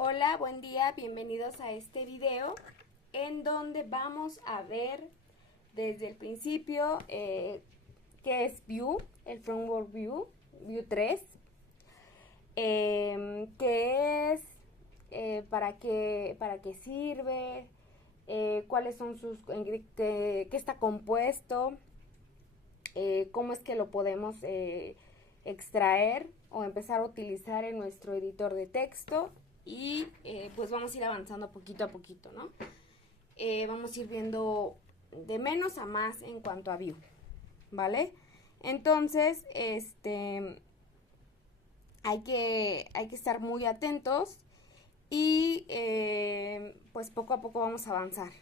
Hola, buen día, bienvenidos a este video en donde vamos a ver desde el principio qué es Vue, el framework Vue, Vue 3, qué es, para qué sirve, cuáles son sus, qué está compuesto, cómo es que lo podemos extraer o empezar a utilizar en nuestro editor de texto y pues vamos a ir avanzando poquito a poquito, ¿no? Vamos a ir viendo de menos a más en cuanto a Vue, ¿vale? Entonces, hay que estar muy atentos y pues poco a poco vamos a avanzar.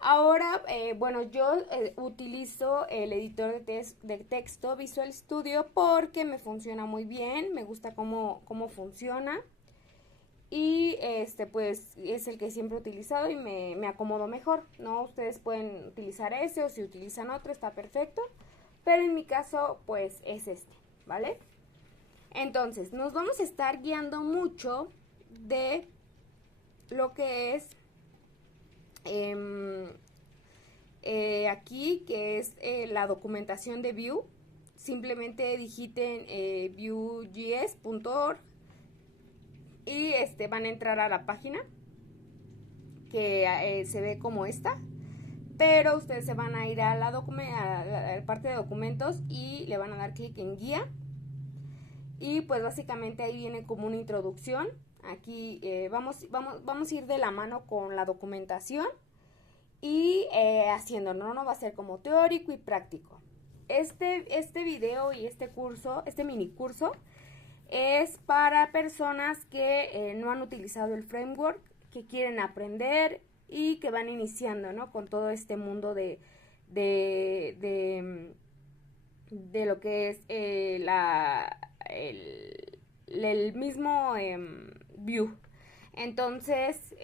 Ahora, bueno, yo utilizo el editor de texto Visual Studio porque me funciona muy bien, me gusta cómo funciona y pues es el que siempre he utilizado y me acomodo mejor, ¿no? Ustedes pueden utilizar ese o si utilizan otro está perfecto, pero en mi caso pues es este, ¿vale? Entonces, nos vamos a estar guiando mucho de lo que es aquí, que es la documentación de Vue. Simplemente digiten vuejs.org y van a entrar a la página que se ve como esta, pero ustedes se van a ir a la parte de documentos y le van a dar clic en guía y pues básicamente ahí viene como una introducción. Aquí vamos a ir de la mano con la documentación y haciendo, ¿no? Va a ser como teórico y práctico. Este video y este curso, este mini curso, es para personas que no han utilizado el framework, que quieren aprender y que van iniciando, ¿no? Con todo este mundo de lo que es el mismo Vue. Entonces,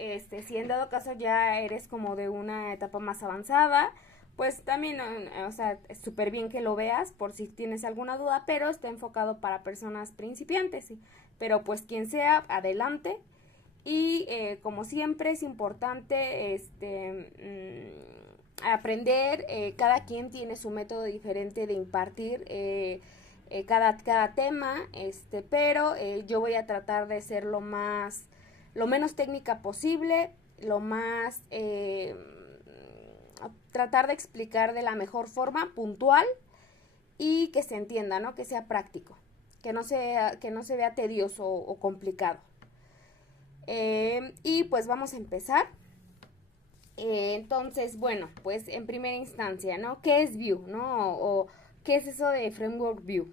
si en dado caso ya eres como de una etapa más avanzada, pues también, o sea, es súper bien que lo veas por si tienes alguna duda, pero está enfocado para personas principiantes, ¿sí? Pero pues quien sea, adelante. Y como siempre es importante aprender, cada quien tiene su método diferente de impartir cada tema, pero yo voy a tratar de ser lo menos técnica posible, lo más tratar de explicar de la mejor forma, puntual y que se entienda, ¿no? Que sea práctico, que no se vea tedioso o complicado. Y pues vamos a empezar. Entonces, bueno, pues en primera instancia, ¿no? ¿Qué es Vue, no? O ¿qué es eso de Framework Vue?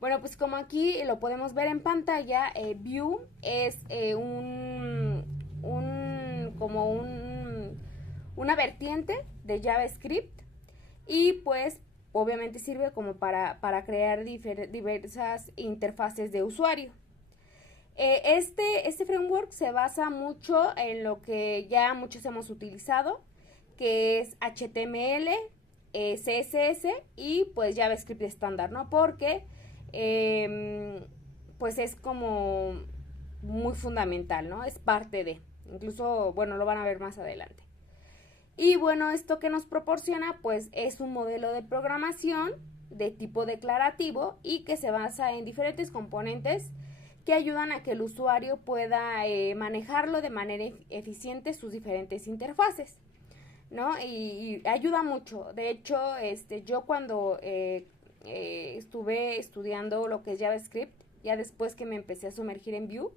Bueno, pues como aquí lo podemos ver en pantalla, Vue es una vertiente de JavaScript y pues obviamente sirve como para crear diversas interfaces de usuario. Este framework se basa mucho en lo que ya muchos hemos utilizado, que es HTML, CSS y pues JavaScript estándar, ¿no? Porque pues es como muy fundamental, ¿no? Es parte de, incluso, bueno, lo van a ver más adelante. Y bueno, esto que nos proporciona pues es un modelo de programación de tipo declarativo y que se basa en diferentes componentes que ayudan a que el usuario pueda manejarlo de manera eficiente sus diferentes interfaces, ¿no? Y ayuda mucho. De hecho, yo cuando estuve estudiando lo que es JavaScript, ya después que me empecé a sumergir en Vue,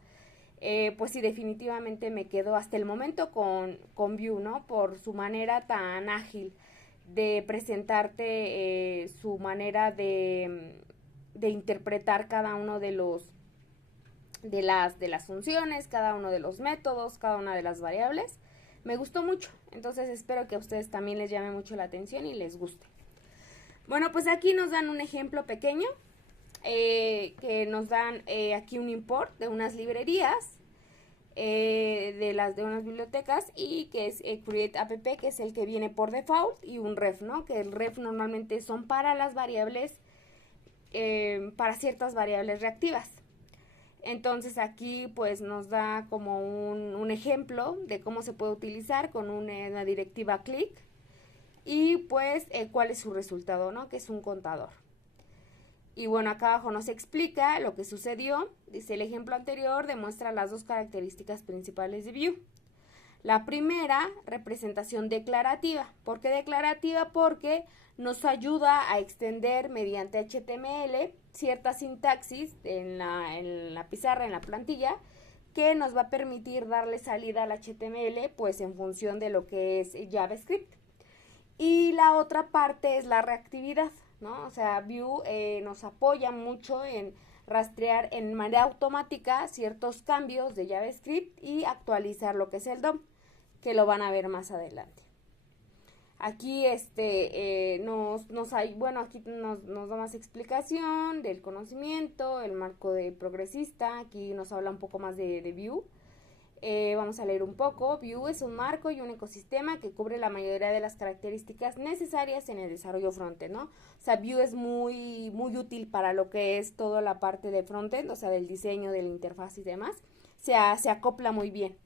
pues sí, definitivamente me quedo hasta el momento con Vue, ¿no? Por su manera tan ágil de presentarte, su manera de interpretar cada uno de las funciones, cada uno de los métodos, cada una de las variables. Me gustó mucho, entonces espero que a ustedes también les llame mucho la atención y les guste. Bueno, pues aquí nos dan un ejemplo pequeño, que nos dan aquí un import de unas librerías, de unas bibliotecas, y que es create app, que es el que viene por default, y un ref, ¿no? Que el ref normalmente son para las variables, para ciertas variables reactivas. Entonces aquí pues nos da como un ejemplo de cómo se puede utilizar con una directiva click y pues cuál es su resultado, ¿no? Que es un contador. Y bueno, acá abajo nos explica lo que sucedió. Dice, el ejemplo anterior demuestra las dos características principales de Vue. La primera, representación declarativa. ¿Por qué declarativa? Porque nos ayuda a extender mediante HTML cierta sintaxis en la pizarra, en la plantilla, que nos va a permitir darle salida al HTML pues en función de lo que es JavaScript. Y la otra parte es la reactividad, ¿no? O sea, Vue nos apoya mucho en rastrear en manera automática ciertos cambios de JavaScript y actualizar lo que es el DOM, que lo van a ver más adelante. Aquí aquí nos da más explicación del conocimiento, el marco de progresista. Aquí nos habla un poco más de Vue. Vamos a leer un poco. Vue es un marco y un ecosistema que cubre la mayoría de las características necesarias en el desarrollo frontend, ¿no? O sea, Vue es muy útil para lo que es toda la parte de frontend, o sea, del diseño, de la interfaz y demás. Se acopla muy bien.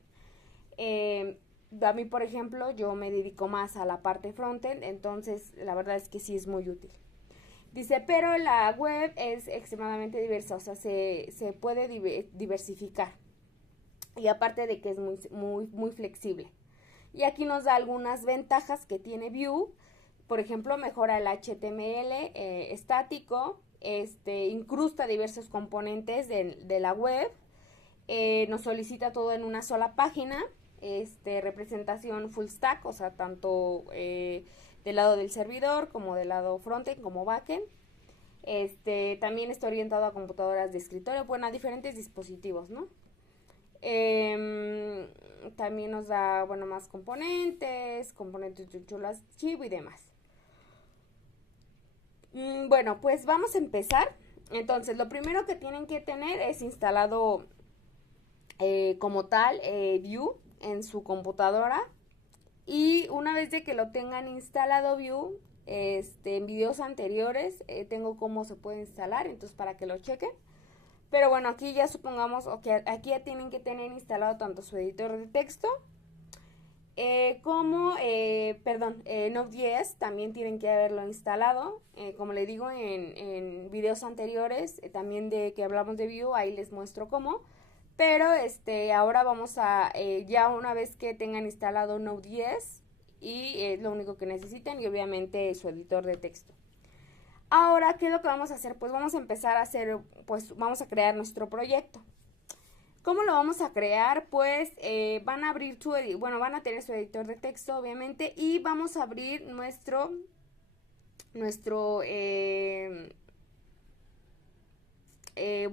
A mí, por ejemplo, yo me dedico más a la parte frontend, entonces la verdad es que sí es muy útil. Dice, pero la web es extremadamente diversa, o sea, se puede diversificar. Y aparte de que es muy flexible. Y aquí nos da algunas ventajas que tiene Vue. Por ejemplo, mejora el HTML estático, incrusta diversos componentes de la web, nos solicita todo en una sola página, representación full stack, o sea, tanto del lado del servidor como del lado frontend como backend. También está orientado a computadoras de escritorio, bueno, a diferentes dispositivos, ¿no? También nos da, bueno, más componentes de chulas, archivo y demás. Bueno, pues vamos a empezar. Entonces, lo primero que tienen que tener es instalado como tal Vue en su computadora. Y una vez de que lo tengan instalado Vue, en videos anteriores tengo cómo se puede instalar, entonces para que lo chequen. Pero bueno, aquí ya supongamos que aquí ya tienen que tener instalado tanto su editor de texto como, Node.js también tienen que haberlo instalado. Como le digo en videos anteriores, también de que hablamos de Vue, ahí les muestro cómo. Pero ahora vamos a, ya una vez que tengan instalado Node.js, y es lo único que necesitan, y obviamente su editor de texto. Ahora, ¿qué es lo que vamos a hacer? Pues vamos a empezar a hacer, pues vamos a crear nuestro proyecto. ¿Cómo lo vamos a crear? Pues van a abrir van a tener su editor de texto, obviamente, y vamos a abrir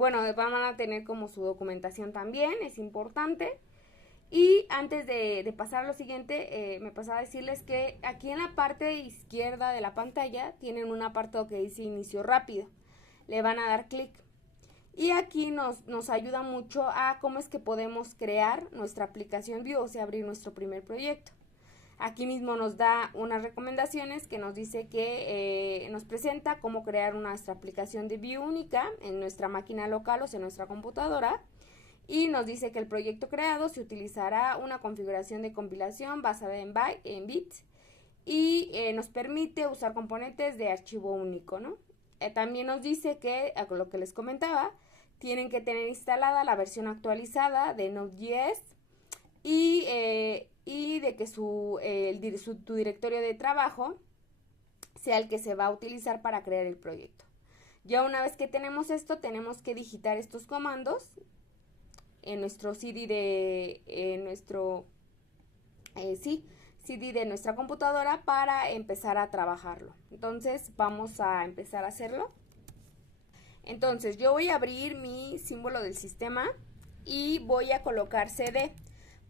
van a tener como su documentación también, es importante. Y antes de pasar a lo siguiente, me pasaba a decirles que aquí en la parte izquierda de la pantalla tienen un apartado que dice inicio rápido. Le van a dar clic. Y aquí nos ayuda mucho a cómo es que podemos crear nuestra aplicación Vue, o sea, abrir nuestro primer proyecto. Aquí mismo nos da unas recomendaciones que nos dice que nos presenta cómo crear nuestra aplicación de Vue única en nuestra máquina local, o sea, en nuestra computadora. Y nos dice que el proyecto creado se utilizará una configuración de compilación basada en bits y nos permite usar componentes de archivo único, ¿no? También nos dice que, lo que les comentaba, tienen que tener instalada la versión actualizada de Node.js y de que tu directorio de trabajo sea el que se va a utilizar para crear el proyecto. Ya una vez que tenemos esto, tenemos que digitar estos comandos en nuestro CD CD de nuestra computadora para empezar a trabajarlo. Entonces vamos a empezar a hacerlo. Entonces yo voy a abrir mi símbolo del sistema y voy a colocar CD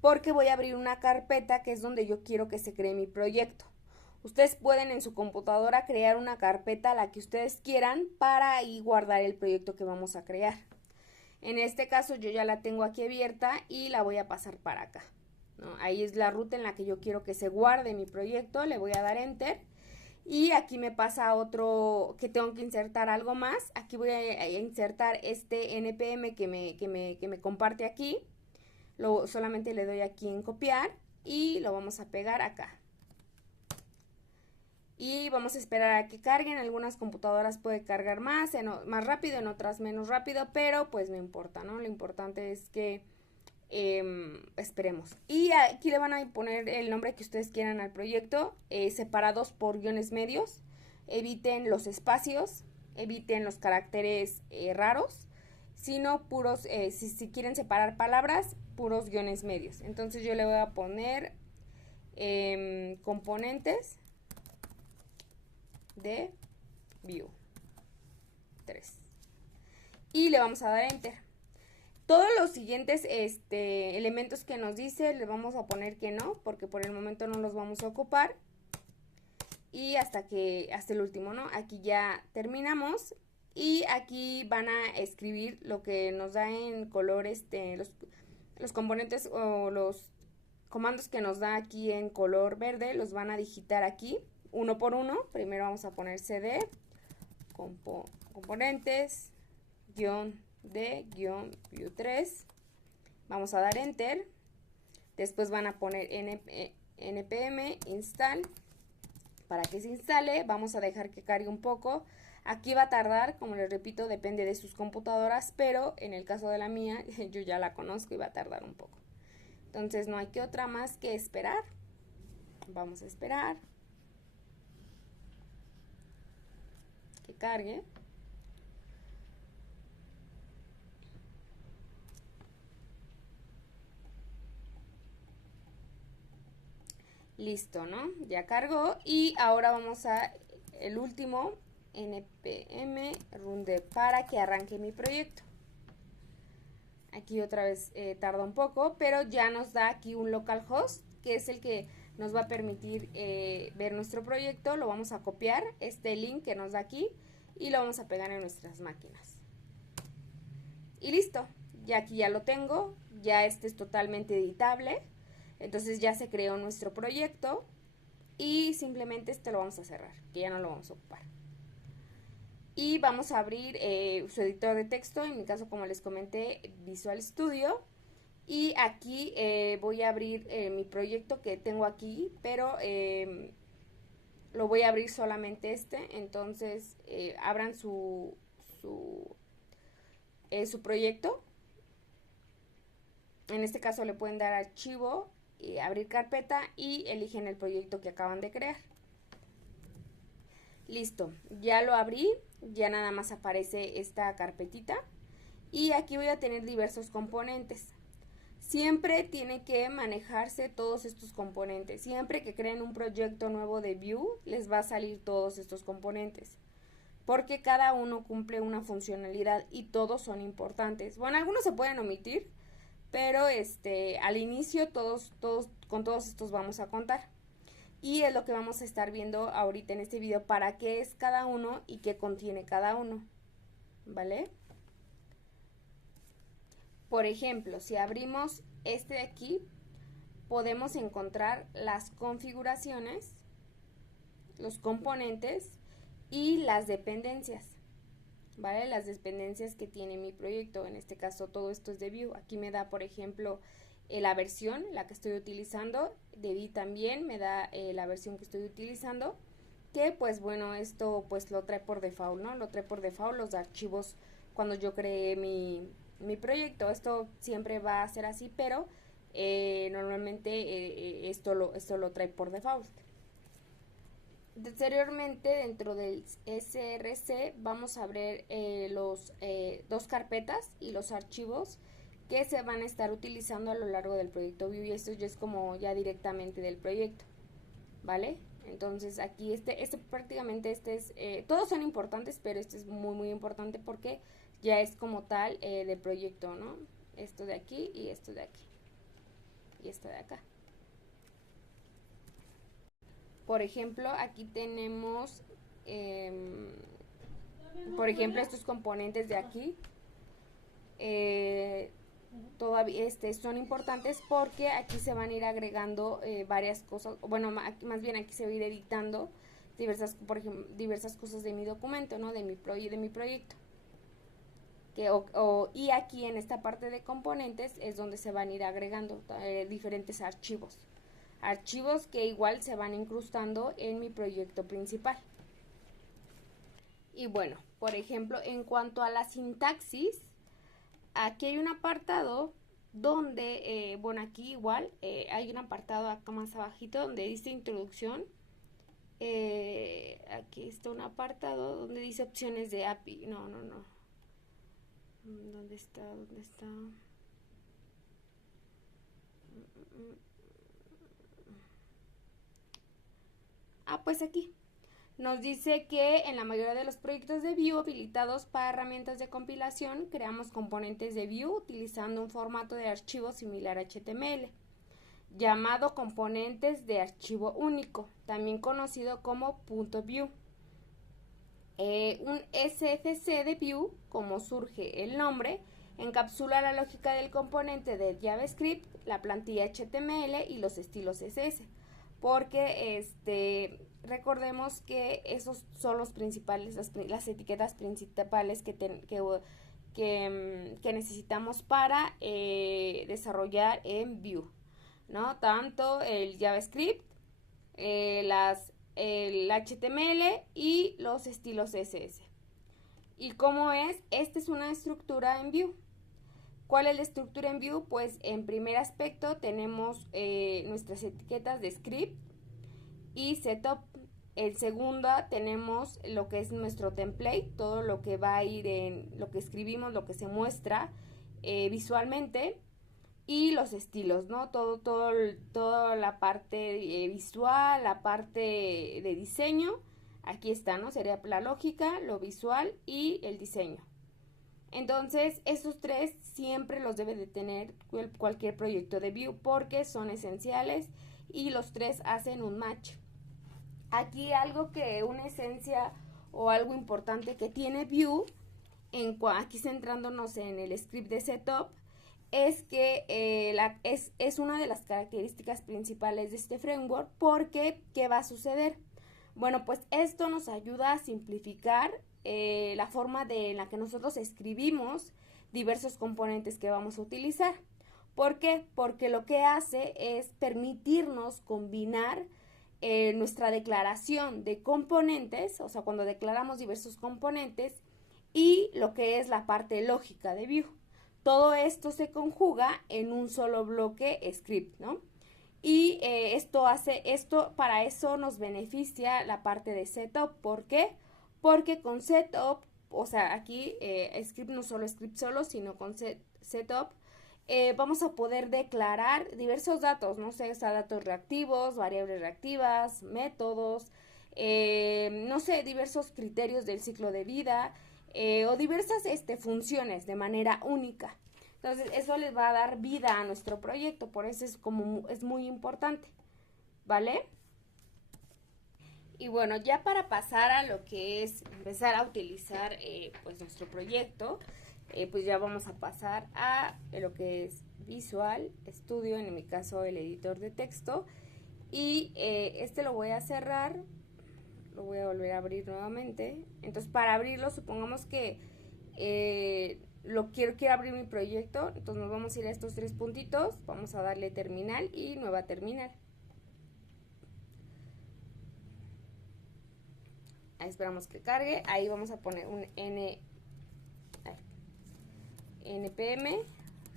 porque voy a abrir una carpeta que es donde yo quiero que se cree mi proyecto. Ustedes pueden en su computadora crear una carpeta, la que ustedes quieran, para ahí guardar el proyecto que vamos a crear. En este caso yo ya la tengo aquí abierta y la voy a pasar para acá, ¿no? Ahí es la ruta en la que yo quiero que se guarde mi proyecto, le voy a dar enter Y aquí me pasa otro que tengo que insertar algo más. Aquí voy a insertar este NPM que me comparte aquí. Solamente le doy aquí en copiar y lo vamos a pegar acá. Y vamos a esperar a que carguen. Algunas computadoras puede cargar más rápido, en otras menos rápido, pero pues no importa, ¿no? Lo importante es que esperemos. Y aquí le van a poner el nombre que ustedes quieran al proyecto, separados por guiones medios. Eviten los espacios, eviten los caracteres raros, sino puros, si quieren separar palabras, puros guiones medios. Entonces yo le voy a poner componentes de Vue 3 y le vamos a dar enter. Todos los siguientes elementos que nos dice le vamos a poner que no, porque por el momento no los vamos a ocupar. Y hasta el último, ¿no? Aquí ya terminamos. Y aquí van a escribir lo que nos da en color los componentes o los comandos que nos da aquí en color verde. Los van a digitar aquí uno por uno. Primero vamos a poner cd componentes Vue 3. Vamos a dar enter. Después van a poner npm install para que se instale. Vamos a dejar que cargue un poco. Aquí va a tardar, como les repito, depende de sus computadoras, pero en el caso de la mía, yo ya la conozco y va a tardar un poco. Entonces no hay que otra más que esperar. Vamos a esperar que cargue. Listo, ¿no? Ya cargó y ahora vamos a el último npm runde para que arranque mi proyecto. Aquí otra vez tarda un poco, pero ya nos da aquí un localhost, que es el que nos va a permitir ver nuestro proyecto. Lo vamos a copiar, este link que nos da aquí, y lo vamos a pegar en nuestras máquinas. Y listo, ya aquí ya lo tengo, ya este es totalmente editable. Entonces ya se creó nuestro proyecto y simplemente este lo vamos a cerrar, que ya no lo vamos a ocupar. Y vamos a abrir su editor de texto, en mi caso, como les comenté, Visual Studio. Y aquí voy a abrir mi proyecto que tengo aquí, pero lo voy a abrir solamente este. Entonces abran su proyecto. En este caso le pueden dar archivo, abrir carpeta y eligen el proyecto que acaban de crear. Listo, ya lo abrí, ya nada más aparece esta carpetita y aquí voy a tener diversos componentes. Siempre tiene que manejarse todos estos componentes. Siempre que creen un proyecto nuevo de Vue, les va a salir todos estos componentes, porque cada uno cumple una funcionalidad y todos son importantes. Bueno, algunos se pueden omitir, pero al inicio con todos estos vamos a contar. Y es lo que vamos a estar viendo ahorita en este video, para qué es cada uno y qué contiene cada uno, ¿vale? Por ejemplo, si abrimos este de aquí, podemos encontrar las configuraciones, los componentes y las dependencias, ¿vale? Las dependencias que tiene mi proyecto. En este caso todo esto es de Vue. Aquí me da, por ejemplo, la versión, la que estoy utilizando. De Vue también me da la versión que estoy utilizando, que pues bueno, esto pues lo trae por default, ¿no? Lo trae por default los archivos cuando yo creé mi proyecto. Esto siempre va a ser así, pero normalmente esto lo trae por default. Posteriormente, dentro del src vamos a abrir los dos carpetas y los archivos que se van a estar utilizando a lo largo del proyecto Vue, y esto ya es como ya directamente del proyecto, ¿vale? Entonces aquí prácticamente es, todos son importantes, pero este es muy muy importante porque ya es como tal del proyecto, ¿no? Esto de aquí y esto de aquí y esto de acá. Por ejemplo, aquí tenemos, por ejemplo, estos componentes de aquí. Todavía son importantes porque aquí se van a ir agregando varias cosas, bueno, más bien aquí se va a ir editando por ejemplo, diversas cosas de mi documento, ¿no? De mi proyecto. Y aquí en esta parte de componentes es donde se van a ir agregando diferentes archivos. Archivos que igual se van incrustando en mi proyecto principal. Y bueno, por ejemplo, en cuanto a la sintaxis, aquí hay un apartado donde, bueno, aquí igual hay un apartado acá más abajito donde dice introducción. Aquí está un apartado donde dice opciones de API. No. ¿Dónde está? Pues aquí. Nos dice que en la mayoría de los proyectos de Vue habilitados para herramientas de compilación, creamos componentes de Vue utilizando un formato de archivo similar a HTML, llamado componentes de archivo único, también conocido como .vue. Un SFC de Vue, como surge el nombre, encapsula la lógica del componente de JavaScript, la plantilla HTML y los estilos CSS, porque recordemos que esos son los principales, las etiquetas principales que necesitamos para desarrollar en Vue, ¿no? Tanto el JavaScript, el HTML y los estilos CSS. ¿Y cómo es? Esta es una estructura en Vue. ¿Cuál es la estructura en Vue? Pues en primer aspecto tenemos nuestras etiquetas de script y setup. En segunda tenemos lo que es nuestro template, todo lo que va a ir en lo que escribimos, lo que se muestra visualmente, y los estilos, ¿no? Toda la parte visual, la parte de diseño, aquí está, ¿no? Sería la lógica, lo visual y el diseño. Entonces, esos tres siempre los debe de tener cualquier proyecto de Vue porque son esenciales y los tres hacen un match. Aquí una esencia o algo importante que tiene Vue, aquí centrándonos en el script de setup, es que es una de las características principales de este framework, porque ¿qué va a suceder? Bueno, pues esto nos ayuda a simplificar la forma en la que nosotros escribimos diversos componentes que vamos a utilizar. ¿Por qué? Porque lo que hace es permitirnos combinar nuestra declaración de componentes, o sea, cuando declaramos diversos componentes, y lo que es la parte lógica de Vue. Todo esto se conjuga en un solo bloque script, ¿no? Y para eso nos beneficia la parte de setup. ¿Por qué? Porque con setup, o sea, aquí script no solo script solo, sino con setup, vamos a poder declarar diversos datos, no sé, datos reactivos, variables reactivas, métodos, no sé, diversos criterios del ciclo de vida, o diversas funciones de manera única. Entonces eso les va a dar vida a nuestro proyecto, por eso es muy importante, ¿vale? Y bueno, ya para pasar a lo que es empezar a utilizar pues nuestro proyecto, pues ya vamos a pasar a lo que es Visual Studio, en mi caso el editor de texto, y lo voy a cerrar, lo voy a volver a abrir nuevamente. Entonces para abrirlo, supongamos que quiero abrir mi proyecto, entonces nos vamos a ir a estos tres puntitos, vamos a darle terminal y nueva terminal. Ahí esperamos que cargue, ahí vamos a poner un npm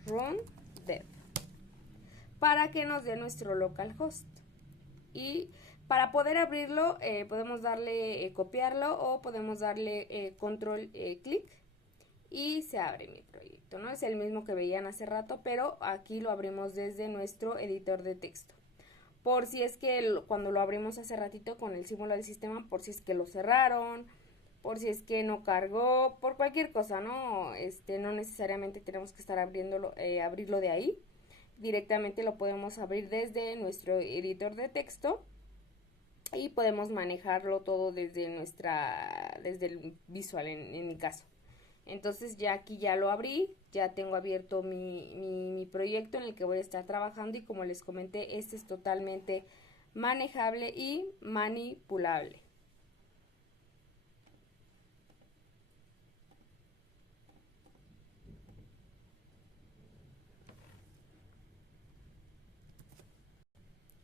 run dev para que nos dé nuestro localhost. Y para poder abrirlo podemos darle copiarlo, o podemos darle control clic y se abre mi proyecto, ¿no? Es el mismo que veían hace rato, pero aquí lo abrimos desde nuestro editor de texto. Por si es que cuando lo abrimos hace ratito con el símbolo del sistema, por si es que lo cerraron, por si es que no cargó, por cualquier cosa, ¿no? No necesariamente tenemos que estar abrirlo de ahí. Directamente lo podemos abrir desde nuestro editor de texto y podemos manejarlo todo desde el visual en mi caso. Entonces ya aquí ya lo abrí, ya tengo abierto mi proyecto en el que voy a estar trabajando, y como les comenté, este es totalmente manejable y manipulable.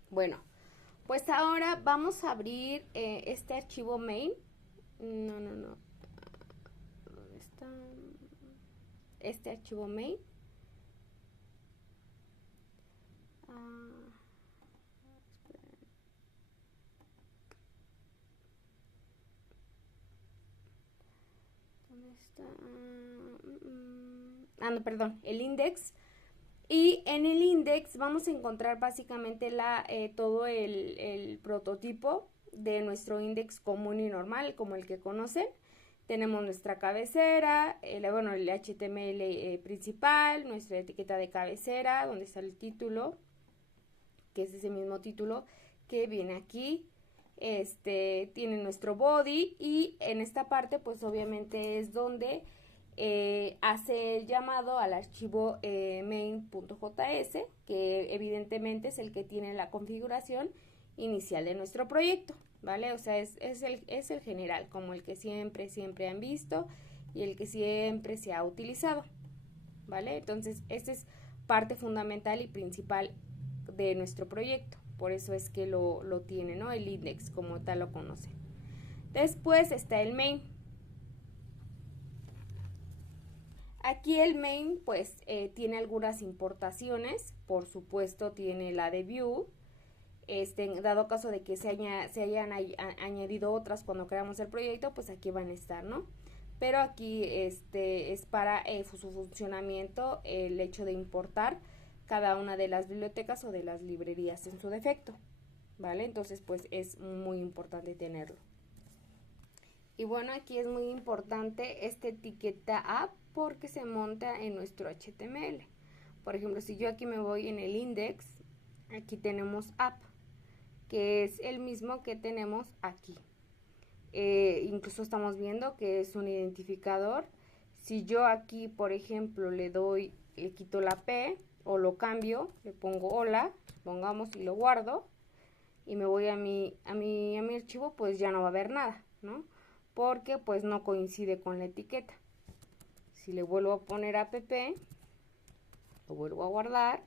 Bueno, pues ahora vamos a abrir este archivo main. No. ¿Dónde está? Este archivo main. ¿Dónde está? No, perdón, el index. Y en el index vamos a encontrar básicamente todo el prototipo de nuestro index común y normal, como el que conocen. Tenemos nuestra cabecera, el HTML principal, nuestra etiqueta de cabecera, donde está el título, que es ese mismo título que viene aquí. Tiene nuestro body, y en esta parte pues obviamente es donde hace el llamado al archivo main.js, que evidentemente es el que tiene la configuración inicial de nuestro proyecto, ¿vale? O sea, es el general, como el que siempre han visto y el que siempre se ha utilizado, ¿vale? Entonces, esta es parte fundamental y principal de nuestro proyecto, por eso es que lo tiene, ¿no? El index, como tal lo conoce. Después está el main. Aquí el main pues tiene algunas importaciones, por supuesto tiene la de view, dado caso de que se hayan añadido otras cuando creamos el proyecto, pues aquí van a estar, ¿no? Pero aquí es para su funcionamiento el hecho de importar cada una de las bibliotecas o de las librerías en su defecto, ¿vale? Entonces pues es muy importante tenerlo. Y bueno, aquí es muy importante esta etiqueta app porque se monta en nuestro HTML. Por ejemplo, si yo aquí me voy en el index, aquí tenemos app, que es el mismo que tenemos aquí. Incluso estamos viendo que es un identificador. Si yo aquí, por ejemplo, le quito la P o lo cambio, le pongo hola, pongamos, y lo guardo, y me voy a mi archivo, pues ya no va a haber nada, ¿no? Porque pues no coincide con la etiqueta. Si le vuelvo a poner app, lo vuelvo a guardar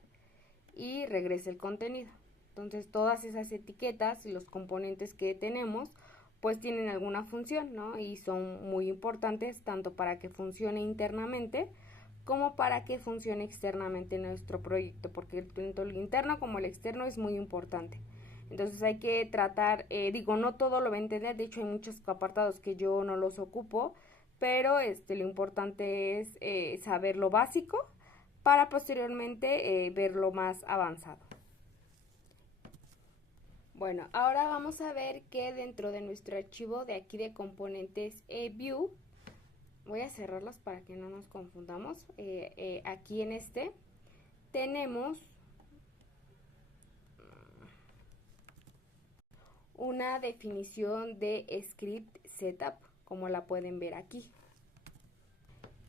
y regresa el contenido. Entonces todas esas etiquetas y los componentes que tenemos pues tienen alguna función, ¿no? Y son muy importantes tanto para que funcione internamente como para que funcione externamente nuestro proyecto, porque tanto el interno como el externo es muy importante. Entonces hay que tratar, no todo lo va a entender, de hecho hay muchos apartados que yo no los ocupo, pero lo importante es saber lo básico para posteriormente ver lo más avanzado. Bueno, ahora vamos a ver que dentro de nuestro archivo de aquí de componentes view, voy a cerrarlos para que no nos confundamos, aquí en tenemos una definición de script setup, como la pueden ver aquí.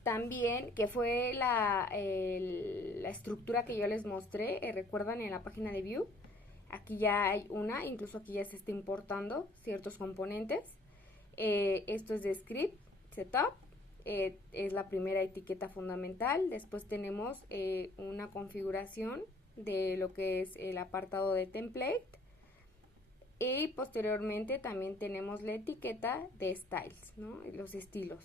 También, que fue la estructura que yo les mostré, recuerdan en la página de View, aquí ya hay una, incluso aquí ya se está importando ciertos componentes. Esto es de script setup, es la primera etiqueta fundamental. Después tenemos una configuración de lo que es el apartado de template. Y posteriormente también tenemos la etiqueta de styles, ¿no? Los estilos.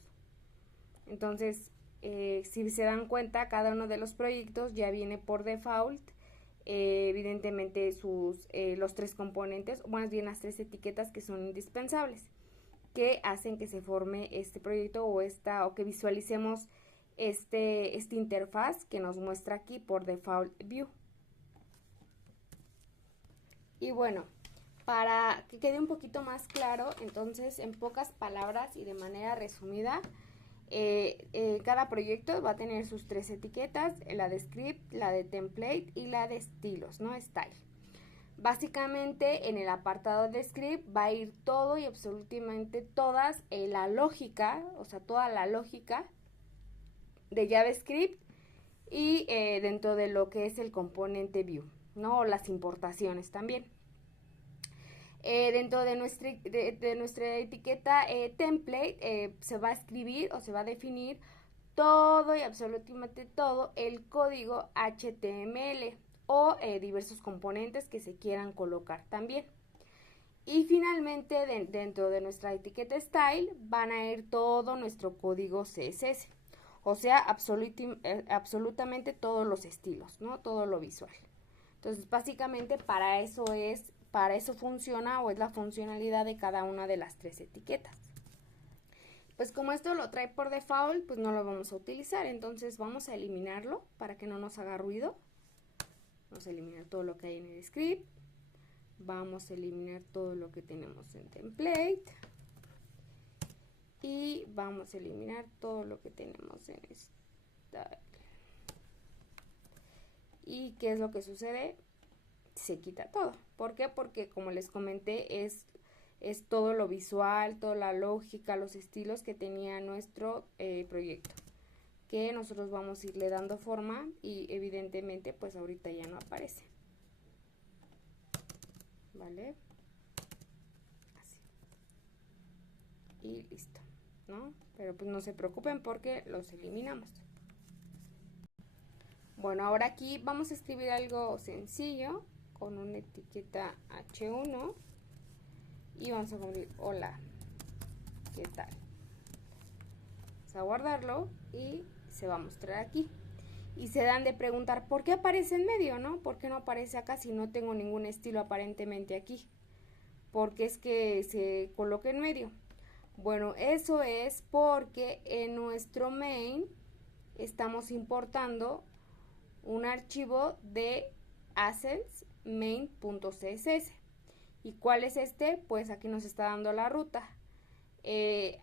Entonces, si se dan cuenta, cada uno de los proyectos ya viene por default, evidentemente los tres componentes, o más bien las tres etiquetas que son indispensables, que hacen que se forme este proyecto o que visualicemos esta interfaz que nos muestra aquí por default view. Y bueno, para que quede un poquito más claro, entonces en pocas palabras y de manera resumida, cada proyecto va a tener sus tres etiquetas, la de script, la de template y la de estilos, ¿no? Style. Básicamente en el apartado de script va a ir todo y absolutamente todas la lógica, o sea, toda la lógica de JavaScript y dentro de lo que es el componente view, ¿no? O las importaciones también. Dentro de nuestra etiqueta template se va a escribir o se va a definir todo y absolutamente todo el código HTML o diversos componentes que se quieran colocar también. Y finalmente dentro de nuestra etiqueta style van a ir todo nuestro código CSS, o sea, absolutamente todos los estilos, ¿no? Todo lo visual. Entonces, básicamente para eso funciona o es la funcionalidad de cada una de las 3 etiquetas. Pues como esto lo trae por default, pues no lo vamos a utilizar, entonces vamos a eliminarlo para que no nos haga ruido. Vamos a eliminar todo lo que hay en el script. Vamos a eliminar todo lo que tenemos en template. Y vamos a eliminar todo lo que tenemos en style. ¿Y qué es lo que sucede? Se quita todo. ¿Por qué? Porque como les comenté, es todo lo visual, toda la lógica, los estilos que tenía nuestro proyecto, que nosotros vamos a irle dando forma y evidentemente pues ahorita ya no aparece. ¿Vale? Así. Y listo, ¿no? Pero pues no se preocupen porque los eliminamos. Bueno, ahora aquí vamos a escribir algo sencillo con una etiqueta H1 y vamos a poner hola, ¿qué tal? Vamos a guardarlo y se va a mostrar aquí. Y se dan de preguntar, ¿por qué aparece en medio, no? ¿Por qué no aparece acá si no tengo ningún estilo aparentemente aquí? ¿Por qué es que se coloca en medio? Bueno, eso es porque en nuestro main estamos importando un archivo de assets main.css. ¿Y cuál es este? Pues aquí nos está dando la ruta.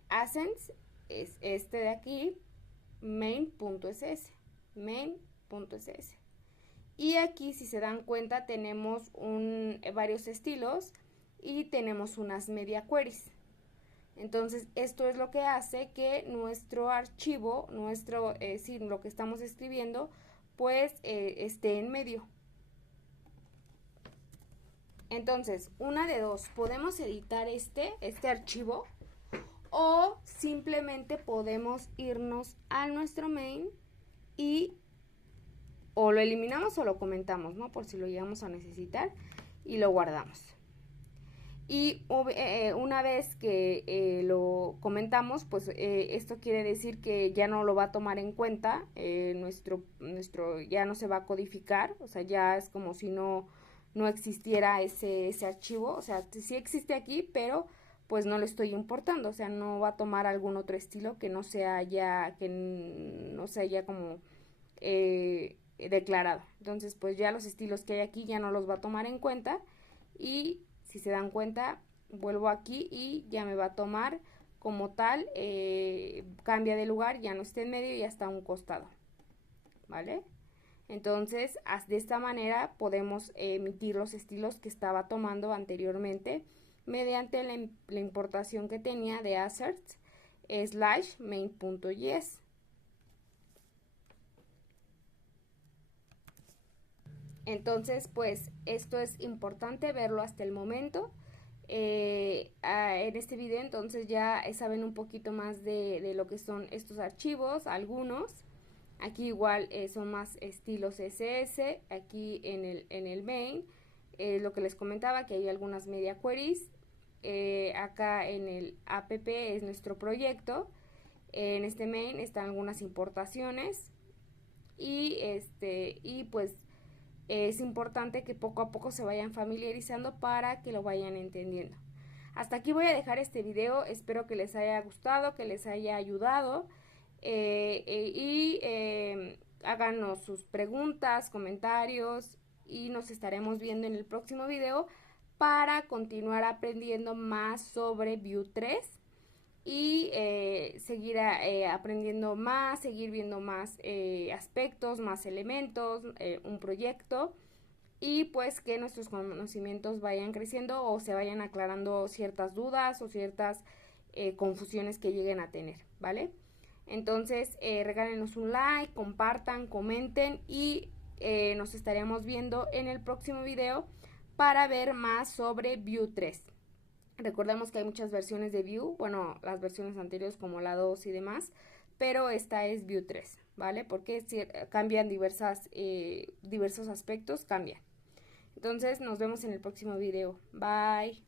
Assets es este de aquí, main.ss. main.ss. Y aquí, si se dan cuenta, tenemos varios estilos y tenemos unas media queries. Entonces, esto es lo que hace que nuestro archivo, lo que estamos escribiendo, pues esté en medio. Entonces, una de dos, podemos editar este archivo o simplemente podemos irnos a nuestro main y o lo eliminamos o lo comentamos, ¿no? Por si lo llegamos a necesitar y lo guardamos. Y una vez que lo comentamos, pues esto quiere decir que ya no lo va a tomar en cuenta, nuestro ya no se va a codificar, o sea, ya es como si no existiera ese archivo, o sea, sí existe aquí, pero pues no lo estoy importando, o sea, no va a tomar algún otro estilo que no sea ya como declarado. Entonces, pues ya los estilos que hay aquí ya no los va a tomar en cuenta y si se dan cuenta, vuelvo aquí y ya me va a tomar como tal, cambia de lugar, ya no está en medio y ya está a un costado, ¿vale? Entonces, de esta manera podemos emitir los estilos que estaba tomando anteriormente mediante la importación que tenía de assets / main.js. Entonces, pues esto es importante verlo hasta el momento. En este video entonces ya saben un poquito más de lo que son estos archivos, algunos. Aquí igual son más estilos CSS, aquí en el main, lo que les comentaba que hay algunas media queries. Acá en el app es nuestro proyecto, en este main están algunas importaciones y pues es importante que poco a poco se vayan familiarizando para que lo vayan entendiendo. Hasta aquí voy a dejar este video, espero que les haya gustado, que les haya ayudado háganos sus preguntas, comentarios y nos estaremos viendo en el próximo video para continuar aprendiendo más sobre Vue 3 y seguir aprendiendo más, seguir viendo más aspectos, más elementos, un proyecto y pues que nuestros conocimientos vayan creciendo o se vayan aclarando ciertas dudas o ciertas confusiones que lleguen a tener, ¿vale? Entonces regálenos un like, compartan, comenten y nos estaremos viendo en el próximo video para ver más sobre Vue 3. Recordemos que hay muchas versiones de Vue, bueno, las versiones anteriores como la 2 y demás, pero esta es Vue 3, ¿vale? Porque si cambian diversos aspectos, cambian. Entonces nos vemos en el próximo video. Bye.